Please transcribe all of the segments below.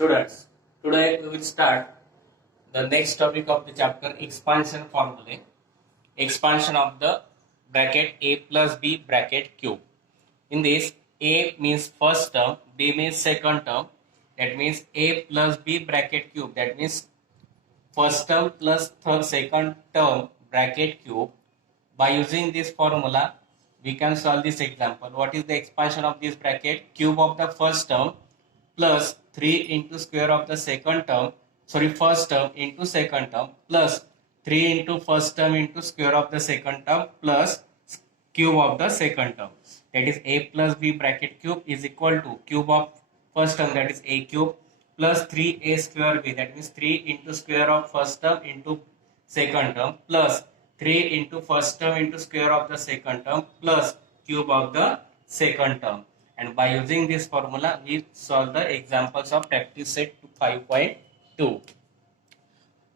Students, today we will start the next topic of the chapter expansion formulae. Expansion of the bracket a plus b bracket cube. In this, a means first term, b means second term. That means a plus b bracket cube. That means first term plus second term bracket cube. By using this formula, we can solve this example. What is the expansion of this bracket? Cube of the first term plus 3 into square of the second term, first term into second term plus 3 into first term into square of the second term plus cube of the second term. That is a plus b bracket cube is equal to cube of first term, that is a cube, plus 3a square b, that means 3 into square of first term into second term plus 3 into first term into square of the second term plus cube of the second term. And by using this formula, we solve the examples of practice set 5.2.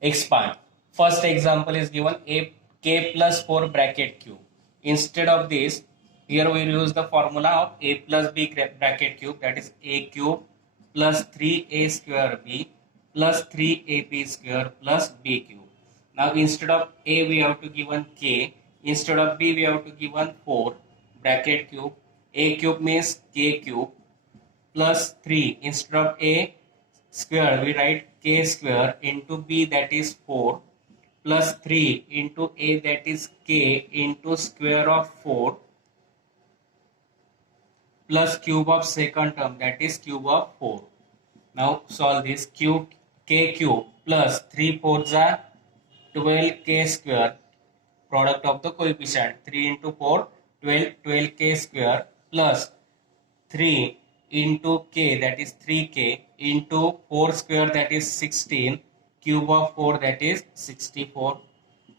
Expand. First example is given a k plus 4 bracket cube. Instead of this, here we use the formula of a plus b bracket cube, that is a cube plus 3a square b plus 3ab square plus b cube. Now instead of a we have to given k, instead of b we have to given 4 bracket cube. A cube means k cube plus 3, instead of a square we write k square into b, that is 4, plus 3 into a, that is k, into square of 4 plus cube of second term, that is cube of 4. Now solve this. Cube k cube plus 3 4s are 12k square, product of the coefficient, 3 into 4 12k square plus 3 into k, that is 3k, into 4 square, that is 16, cube of 4, that is 64,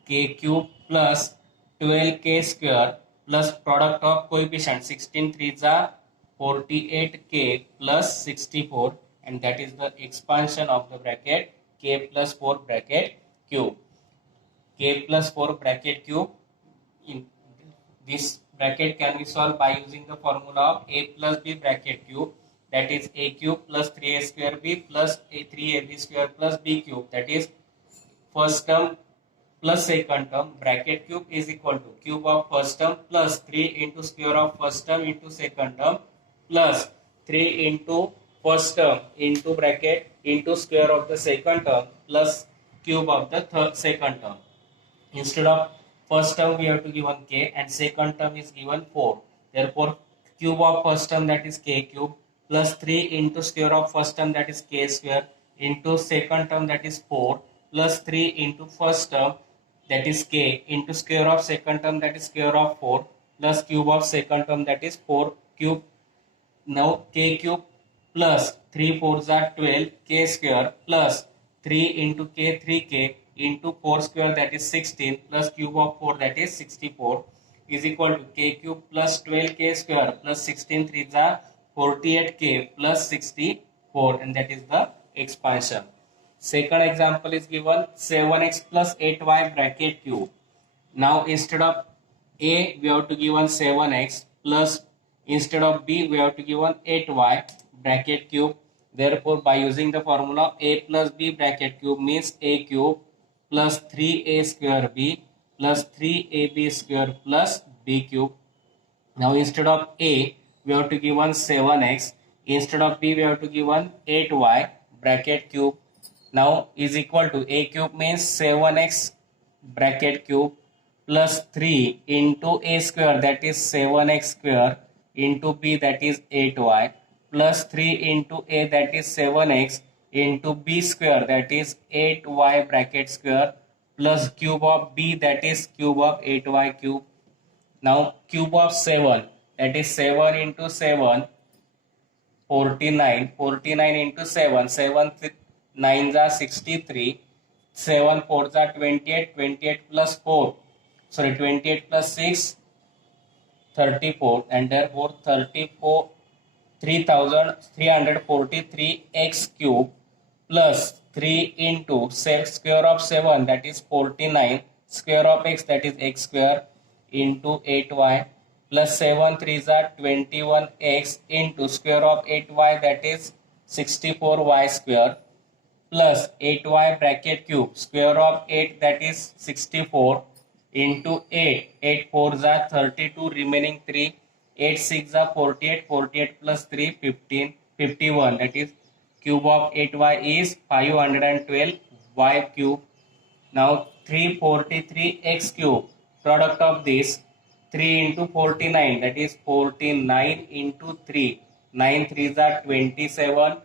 k cube plus 12k square plus product of coefficient, 16 3s are 48k plus 64, and that is the expansion of the bracket k plus 4 bracket cube. K plus 4 bracket cube, in this bracket can be solved by using the formula of a plus b bracket cube, that is a cube plus 3a square b plus a 3ab square plus b cube, that is first term plus second term bracket cube is equal to cube of first term plus 3 into square of first term into second term plus 3 into first term into bracket into square of the second term plus cube of the second term. Instead of first term we have to given k and second term is given 4. Therefore, cube of first term, that is k cube, plus 3 into square of first term, that is k square, into second term, that is 4, plus 3 into first term, that is k, into square of second term, that is square of 4, plus cube of second term, that is 4 cube. Now k cube plus 3 4s are 12 k square plus 3 into k 3k into 4 square, that is 16, plus cube of 4, that is 64, is equal to k cube plus 12k square plus 16 3s are 48k plus 64, and that is the expansion. Second example is given 7x plus 8y bracket cube. Now instead of a we have to given 7x plus, instead of b we have to given 8y bracket cube. Therefore, by using the formula a plus b bracket cube means a cube plus 3a square b plus 3ab square plus b cube. Now instead of a we have to given 7x, instead of b we have to given 8y bracket cube. Now is equal to a cube means 7x bracket cube plus 3 into a square, that is 7x square, into b, that is 8y, plus 3 into a, that is 7x, into b square, that is 8y bracket square, plus cube of b, that is cube of 8y cube. Now cube of 7, that is 7 into 7, 49, 49 into 7, 7 9s are 63, 7 4s are 28, 28 plus 4, 28 plus 6, 34, and therefore 3343 x cube plus 3 into square of 7, that is 49, square of x, that is x square, into 8y plus 7 3s are 21x into square of 8y, that is 64y square plus 8y bracket cube square of 8 that is 64 into 8. 8 4s are 32 remaining 3. 8 6 are 48. 48 plus 3 15. 51 that is cube of 8y is 512 y cube. Now 343 x cube product of this 3 into 49 that is 49 into 3. 9 3s are 27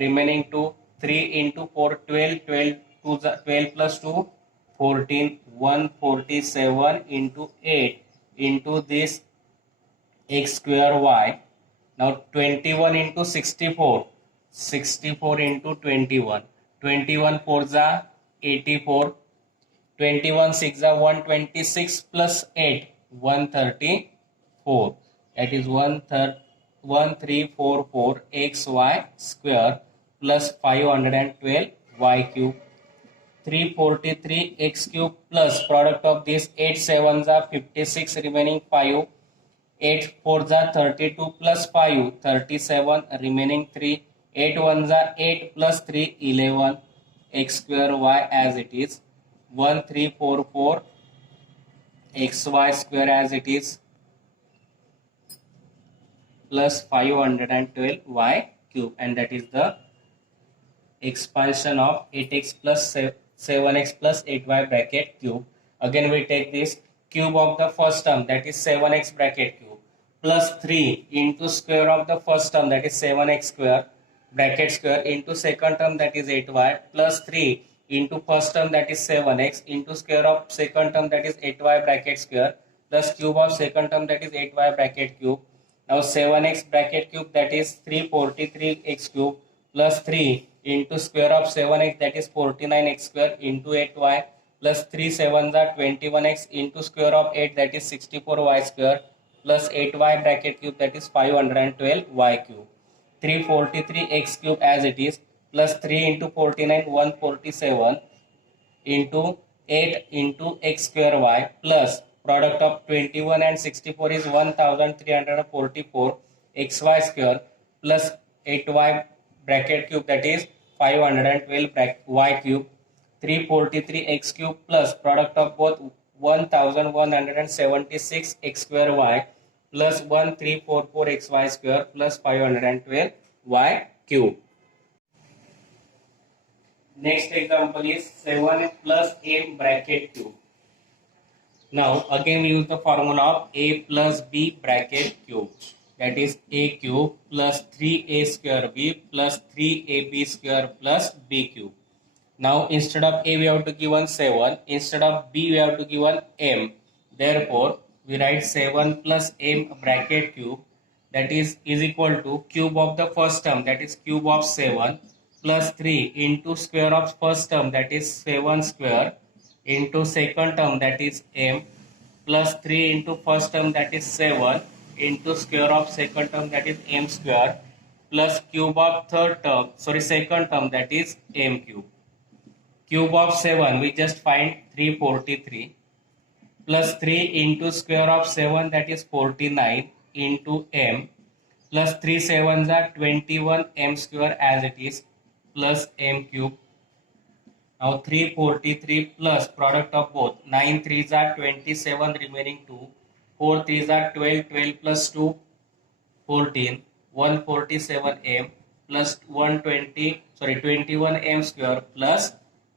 remaining 2. 3 into 4 12. 12 2s are 12 plus 2 14. 147 into 8 into this x square y. Now 21 into 64. 64 into 21. 21 4s are 84. 21 6 are 126 plus 8 134. That is 1344 xy square plus 512 y cube. 343 x cube plus product of this 8 7s are 56 remaining 5. 8 4s are 32 plus 5 37 remaining 3. 8 1s are 8 plus 3 11 x square y as it is. 1344 xy square as it is plus 512 y cube, and that is the expansion of 8x plus 7x plus 8y bracket cube. Again we take this cube of the first term that is 7x bracket cube plus 3 into square of the first term that is 7x square bracket square into second term that is 8y plus 3 into first term that is 7x into square of second term that is 8y bracket square plus cube of second term that is 8y bracket cube. Now 7x bracket cube that is 343x cube plus 3 into square of 7x that is 49x square into 8y plus 3 7s are 21x into square of 8 that is 64y square plus 8y bracket cube that is 512y cube. 343x cube as it is plus 3 into 49 147 into 8 into x square y plus product of 21 and 64 is 1344 xy square plus 8y bracket cube that is 512 y cube. 343 x cube plus product of both 1176 x square y plus 1344 xy square plus 512 y cube. Next example is 7 plus m bracket cube. Now again we use the formula of a plus b bracket cube, that is a cube plus 3a square b plus 3ab square plus b cube. Now instead of a we have to give 7, instead of b we have to give m. Therefore we write 7 plus m bracket cube, that is equal to cube of the first term that is cube of 7 plus 3 into square of first term that is 7 square into second term that is m plus 3 into first term that is 7 into square of second term that is m square plus cube of second term that is m cube. Cube of 7 we just find 343 plus 3 into square of 7 that is 49 into m plus 3 7s are 21 m square as it is plus m cube. Now 343 plus product of both 9 3s are 27 remaining 2, 4 3s are 12, 12 plus 2 14, 147 m plus 21 m square plus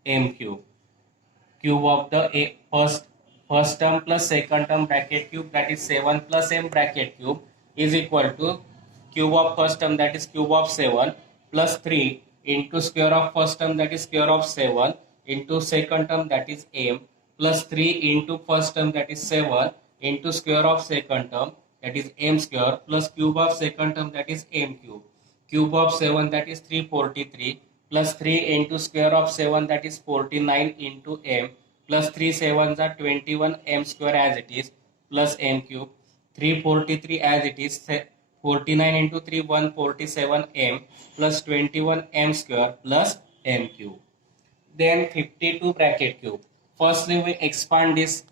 m cube. Cube of the first term plus second term bracket cube that is 7 plus m bracket cube is equal to cube of first term that is cube of 7 plus 3 into square of first term that is square of 7 into second term that is m plus 3 into first term that is 7 into square of second term that is m square plus cube of second term that is m cube. Cube of 7 that is 343 plus 3 into square of 7 that is 49 into m plus 3 7s are 21 m square as it is plus m cube. 343 as it is 49 into 3 147 m plus 21 m square plus m cube. Then 52 bracket cube. Firstly we expand this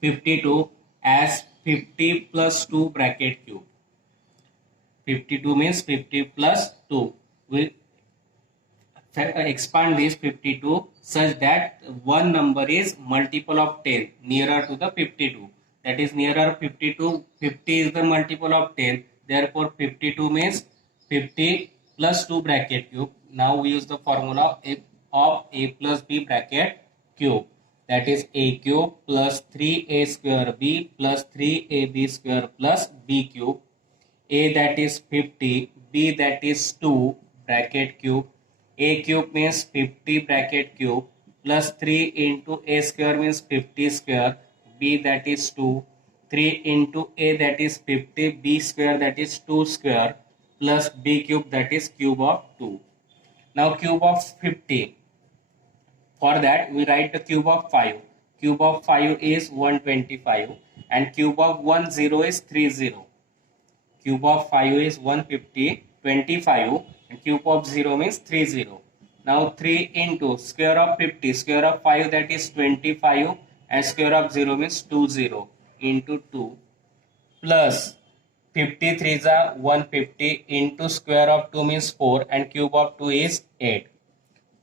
52 as 50 plus 2 bracket cube. 52 means 50 plus 2. we expand this 52 such that one number is multiple of 10 nearer to the 52. That is nearer 52. 50 is the multiple of 10. Therefore 52 means 50 plus 2 bracket cube. Now we use the formula of a plus b bracket cube. That is a cube plus 3a square b plus 3ab square plus b cube. A that is 50, b that is 2 bracket cube. A cube means 50 bracket cube plus 3 into a square means 50 square, b that is 2, 3 into a that is 50, b square that is 2 square plus b cube that is cube of 2. Now cube of 50. For that we write the cube of 5. Cube of 5 is 125 and cube of 10 is 30. Cube of 5 is 150, 25 and cube of 0 means 30. Now 3 into square of 50, square of 5 that is 25 and square of 0 means 20 into 2 plus 53 is 150 into square of 2 means 4 and cube of 2 is 8.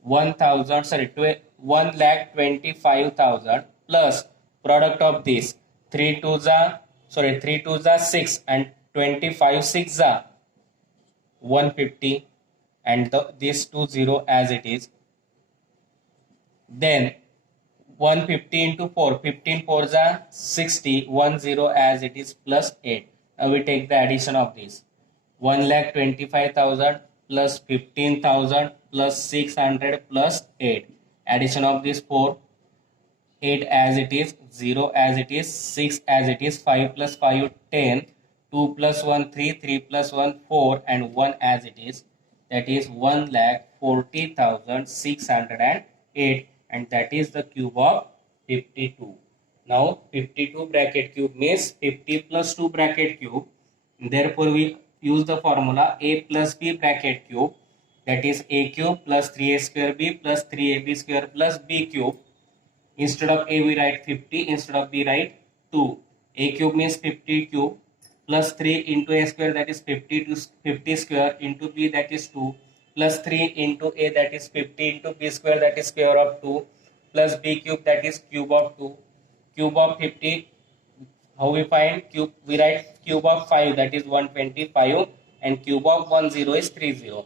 1,25,000 plus product of this 3 2s are 6 and 25 6 are 150 and this 20 as it is. Then 150 into 4, 15 4s are 60, 10 as it is plus 8. Now we take the addition of this 1,25,000 plus 15,000 plus 600 plus 8. Addition of this 4, 8 as it is, 0 as it is, 6 as it is, 5 plus 5 10, 2 plus 1 3, 3 plus 1 4 and 1 as it is. That is 1,40,608 and that is the cube of 52. Now 52 bracket cube means 50 plus 2 bracket cube. Therefore we use the formula a plus b bracket cube, that is a cube plus 3a square b plus 3ab square plus b cube. Instead of a we write 50, instead of b write 2. A cube means 50 cube plus 3 into a square that is 50 square into b that is 2 plus 3 into a that is 50 into b square that is square of 2 plus b cube that is cube of 2. Cube of 50, how we find cube? We write cube of 5 that is 125 and cube of 10 is 30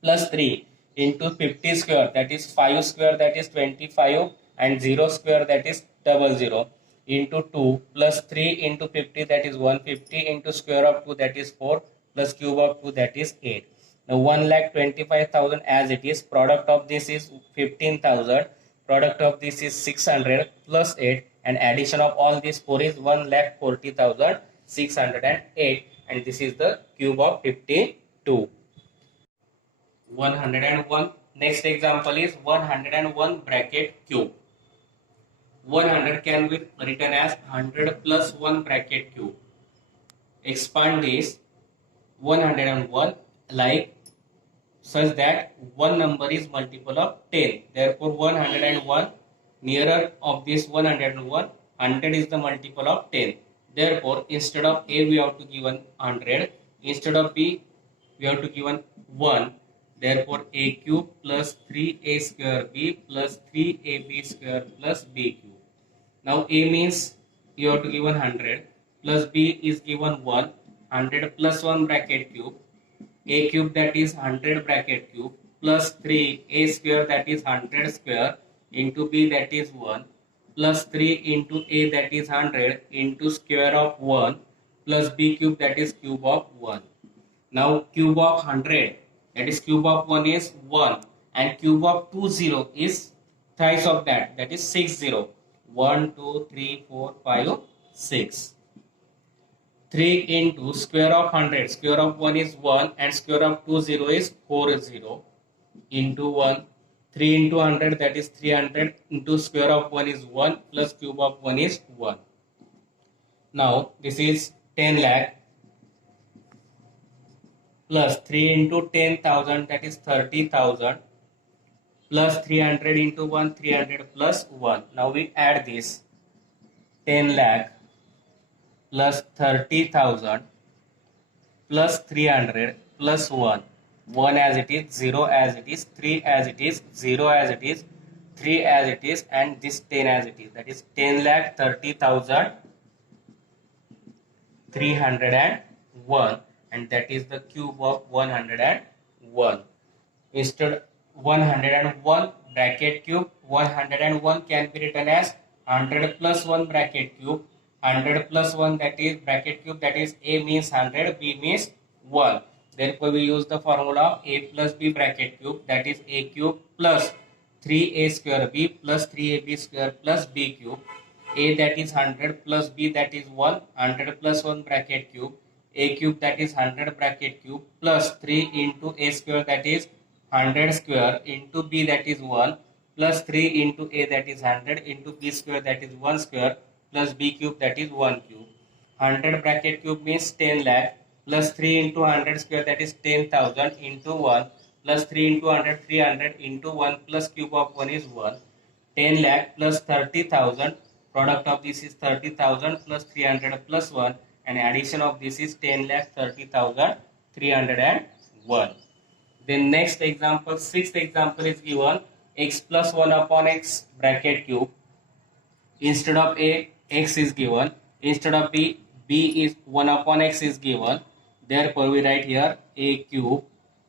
plus 3 into 50 square that is 5 square that is 25 and 0 square that is 00 into 2 plus 3 into 50 that is 150 into square of 2 that is 4 plus cube of 2 that is 8. Now 1,25,000 as it is, product of this is 15,000, product of this is 600 plus 8 and addition of all these 4 is 1,40,608 and this is the cube of 52. 101. Next example is 101 bracket cube. 100 can be written as 100 plus 1 bracket cube. Expand this 101 like such that one number is multiple of 10. Therefore 101 nearer of this 101, 100 is the multiple of 10. Therefore instead of a we have to give 100, instead of b we have to give 1. Therefore a cube plus 3a square b plus 3ab square plus b cube. Now a means you have to give 100 plus b is given 1, 100 plus 1 bracket cube, a cube that is 100 bracket cube plus 3 a square that is 100 square into b that is 1 plus 3 into a that is 100 into square of 1 plus b cube that is cube of 1. Now cube of 100 that is cube of 1 is 1 and cube of 20 is thrice of that, that is 60. 1 2 3 4 5 6. 3 into square of 100, square of 1 is 1 and square of 20 is 40 into 1. 3 into 100 that is 300 into square of 1 is 1 plus cube of 1 is 1. Now this is 10 lakh plus 3 into 10,000 that is 30,000 plus 300 into 1 300 plus 1. Now we add this 10 lakh plus 30,000 plus 300 plus 1. 1 as it is, 0 as it is, 3 as it is, 0 as it is, 3 as it is, and this 10 as it is. That is 10,30,301, and that is the cube of 101. Instead 101 bracket cube, 101 can be written as 100 plus 1 bracket cube. 100 plus 1, that is bracket cube, that is a means 100, b means 1. Therefore we use the formula of a plus b bracket cube, that is a cube plus 3a square b plus 3ab square plus b cube. A, that is 100, plus b, that is 1, 100 plus 1 bracket cube, a cube, that is 100 bracket cube, plus 3 into a square, that is 100 square, into b, that is 1, plus 3 into a, that is 100, into b square, that is 1 square, plus b cube, that is 1 cube. 100 bracket cube means 10 lakh, plus 3 into 100 square, that is 10,000, into 1, plus 3 into 100, 300, into 1, plus cube of 1 is 1. 10 lakh plus 30,000, product of this is 30,000 plus 300 plus 1, and addition of this is 10 lakh 30,301. Then next example, sixth example is given, x plus 1 upon x bracket cube. Instead of a, x is given. Instead of b, b is 1 upon x is given. Therefore we write here a cube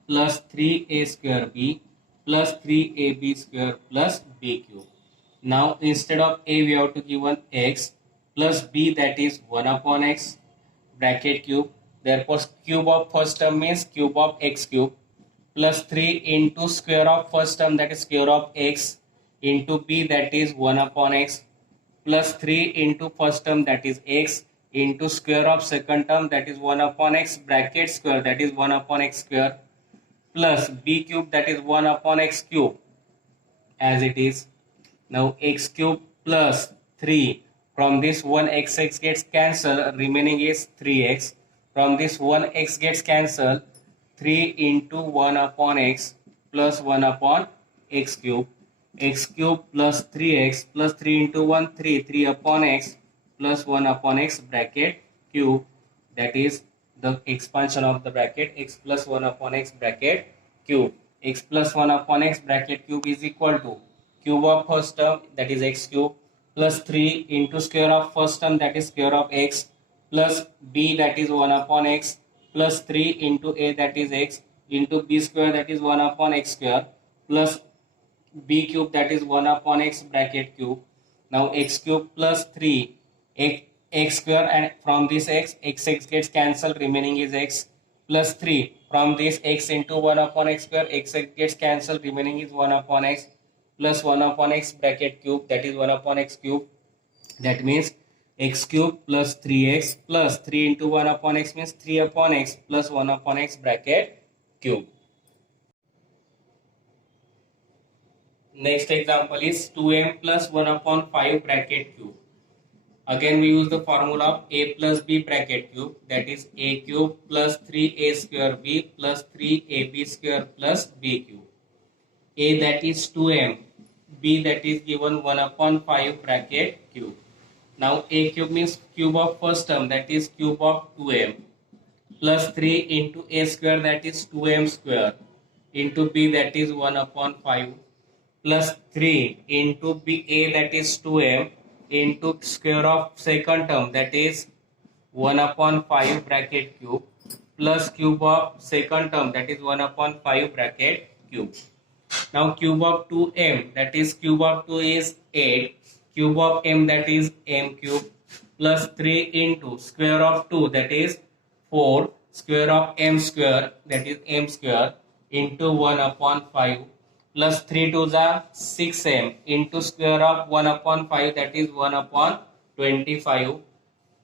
plus 3a square b plus 3ab square plus b cube. Now instead of a we have to given x plus b, that is 1 upon x bracket cube. Therefore cube of first term means cube of x cube, plus 3 into square of first term, that is square of x, into b, that is 1 upon x, plus 3 into first term, that is x, into square of second term, that is 1 upon x bracket square, that is 1 upon x square, plus b cube, that is 1 upon x cube as it is. Now x cube plus 3, from this 1x gets cancelled, remaining is 3x. From this 1x gets cancelled, 3 into 1 upon x plus 1 upon x cube. X cube plus 3x plus 3 into 1, 3, 3 upon x plus 1 upon x bracket cube, that is the expansion of the bracket, x plus 1 upon x bracket cube. X plus 1 upon x bracket cube is equal to cube of first term, that is x cube, plus 3 into square of first term, that is square of x, plus b, that is 1 upon x, plus 3 into a, that is x, into b square, that is 1 upon x square, plus b cube, that is 1 upon x bracket cube. Now x cube plus 3 x square, and from this x gets cancelled, remaining is x, plus 3 from this x into 1 upon x square, x gets cancelled, remaining is 1 upon x, plus 1 upon x bracket cube, that is 1 upon x cube. That means x cube plus 3x plus 3 into 1 upon x means 3 upon x plus 1 upon x bracket cube. Next example is 2m plus 1 upon 5 bracket cube. Again we use the formula of a plus b bracket cube, that is a cube plus 3a square b plus 3ab square plus b cube. A, that is 2m, b, that is given 1 upon 5 bracket cube. Now a cube means cube of first term, that is cube of 2m, plus 3 into a square, that is 2m square, into b, that is 1 upon 5, plus 3 into b, a, that is 2m, into square of second term, that is 1 upon 5 bracket cube, plus cube of second term, that is 1 upon 5 bracket cube. Now cube of 2m, that is cube of 2 is 8, cube of m, that is m cube, plus 3 into square of 2, that is 4, square of m square, that is m square, into 1 upon 5, plus 3 to the 6m, into square of 1 upon 5, that is 1 upon 25,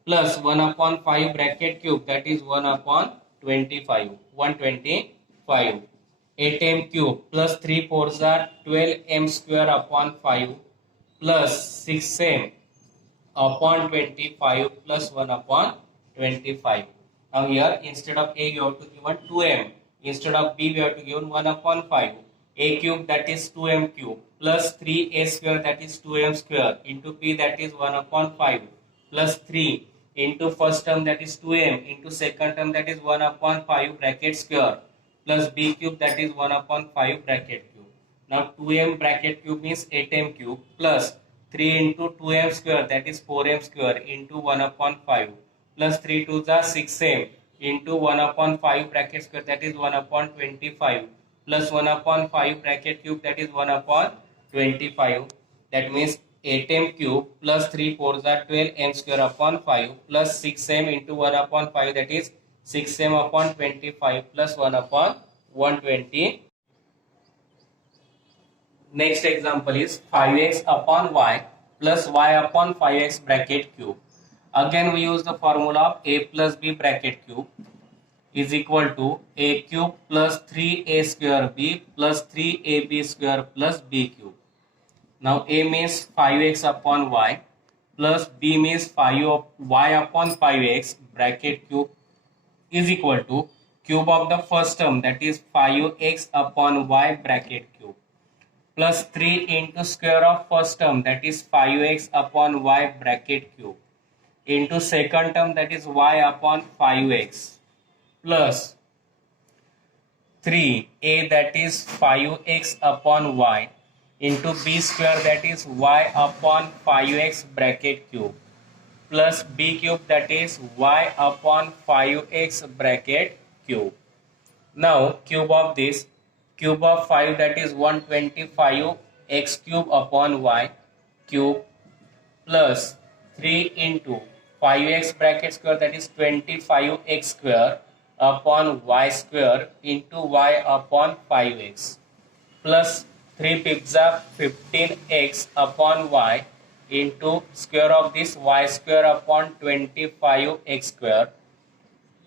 plus 1 upon 5 bracket cube, that is 1 upon 25, 125. 8m cube plus 3 4s are 12m square upon 5 plus 6m upon 25 plus 1 upon 25. Now here instead of a you have to given 2m, instead of b we have to given 1 upon 5. A cube, that is 2m cube, plus 3a square, that is 2m square, into b, that is 1 upon 5, plus 3 into first term, that is 2m, into second term, that is 1 upon 5 bracket square, plus b cube, that is 1 upon 5 bracket cube. Now 2m bracket cube means 8m cube plus 3 into 2m square, that is 4m square into 1 upon 5 plus 3 to the 6m into 1 upon 5 bracket square, that is 1 upon 25 plus 1 upon 5 bracket cube, that is 1 upon 25. That means 8m cube plus 3 4s are 12m square upon 5 plus 6m into 1 upon 5, that is 6m upon 25 plus 1 upon 120. Next example is 5x upon y plus y upon 5x bracket cube. Again we use the formula of a plus b bracket cube is equal to a cube plus 3a square b plus 3ab square plus b cube. Now a means 5x upon y plus b means 5y upon 5x bracket cube is equal to cube of the first term, that is 5x upon y bracket cube plus 3 into square of first term, that is 5x upon y bracket cube into second term, that is y upon 5x plus 3a, that is 5x upon y into b square, that is y upon 5x bracket cube plus b cube, that is y upon 5x bracket cube. Now cube of this, cube of 5, that is 125 x cube upon y cube plus 3 into 5x bracket square, that is 25x square upon y square into y upon 5x plus 3 pips are 15x upon y into square of this y square upon 25x square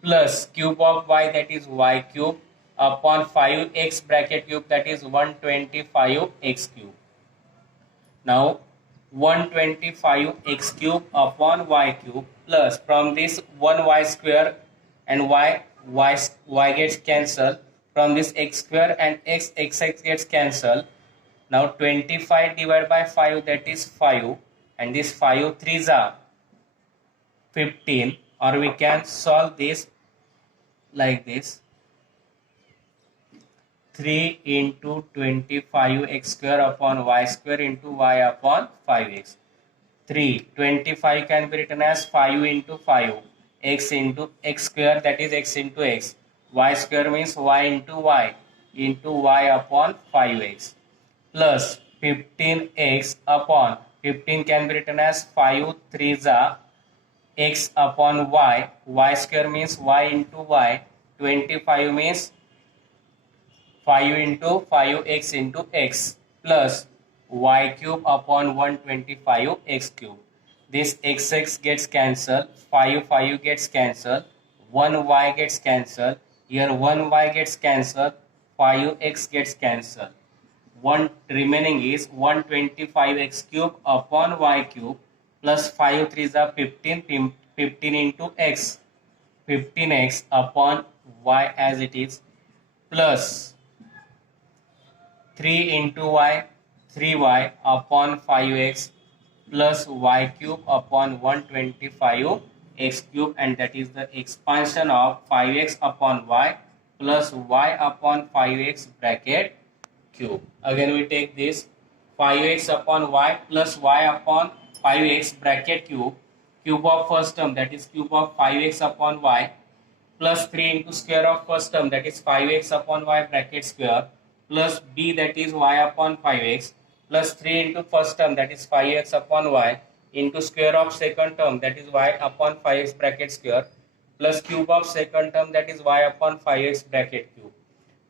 plus cube of y, that is y cube upon 5x bracket cube, that is 125x cube. Now 125x cube upon y cube plus from this 1y square and y gets cancelled, from this x square and x gets cancelled. Now 25 divided by 5, that is 5, and this 5 3s are 15, or we can solve this like this: 3 into 25x square upon y square into y upon 5x. 25 can be written as 5 into 5, x into x square, that is x into x. Y square means y into y upon 5x plus 15x upon 15 can be written as 5 3s are x upon y. Y square means y into y. 25 means 5 into 5x into x plus y cube upon 125 x cube. This x gets cancelled, 5 gets cancelled, 1y gets cancelled, here 1y gets cancelled, 5x gets cancelled. One remaining is 125x cube upon y cube plus 5 3s are 15, 15 into x, 15x upon y as it is, plus 3 into y, 3y upon 5x plus y cube upon 125 x cube, and that is the expansion of 5x upon y plus y upon 5x bracket cube. Again we take this 5x upon y plus y upon 5x bracket cube, cube of first term, that is cube of 5x upon y plus 3 into square of first term, that is 5x upon y bracket square plus b, that is y upon 5x plus 3 into first term, that is 5x upon y into square of second term, that is y upon 5x bracket square plus cube of second term, that is y upon 5x bracket cube.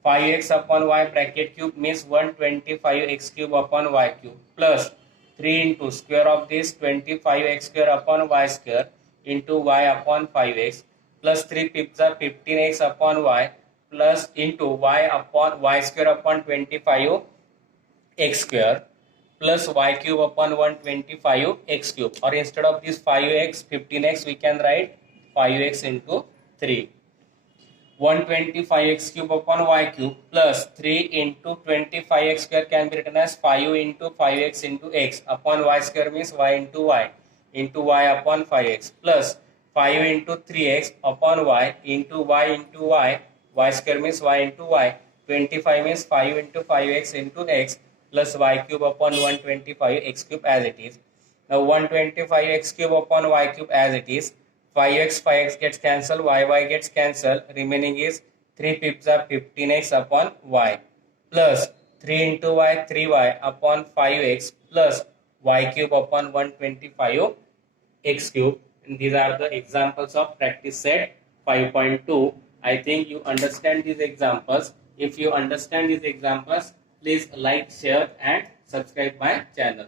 5x upon y bracket cube means 125x cube upon y cube plus 3 into square of this 25x square upon y square into y upon 5x plus 3 pips are 15x upon y plus into y upon y square upon 25 x square plus y cube upon 125 x cube, or instead of this 5x 15x we can write 5x into 3. 125x cube upon y cube plus 3 into 25x square can be written as 5 into 5x into x upon y square means y into y upon 5x plus 5 into 3x upon y into y y square means y into y, 25 means 5 into 5x into x plus y cube upon 125 x cube as it is. Now 125 x cube upon y cube as it is, 5x gets cancelled, y gets cancelled, remaining is 3 pips are 15x upon y plus 3 into y 3y upon 5x plus y cube upon 125 x cube. And these are the examples of practice set 5.2. I think you understand these examples. If you understand these examples, please like, share and subscribe my channel.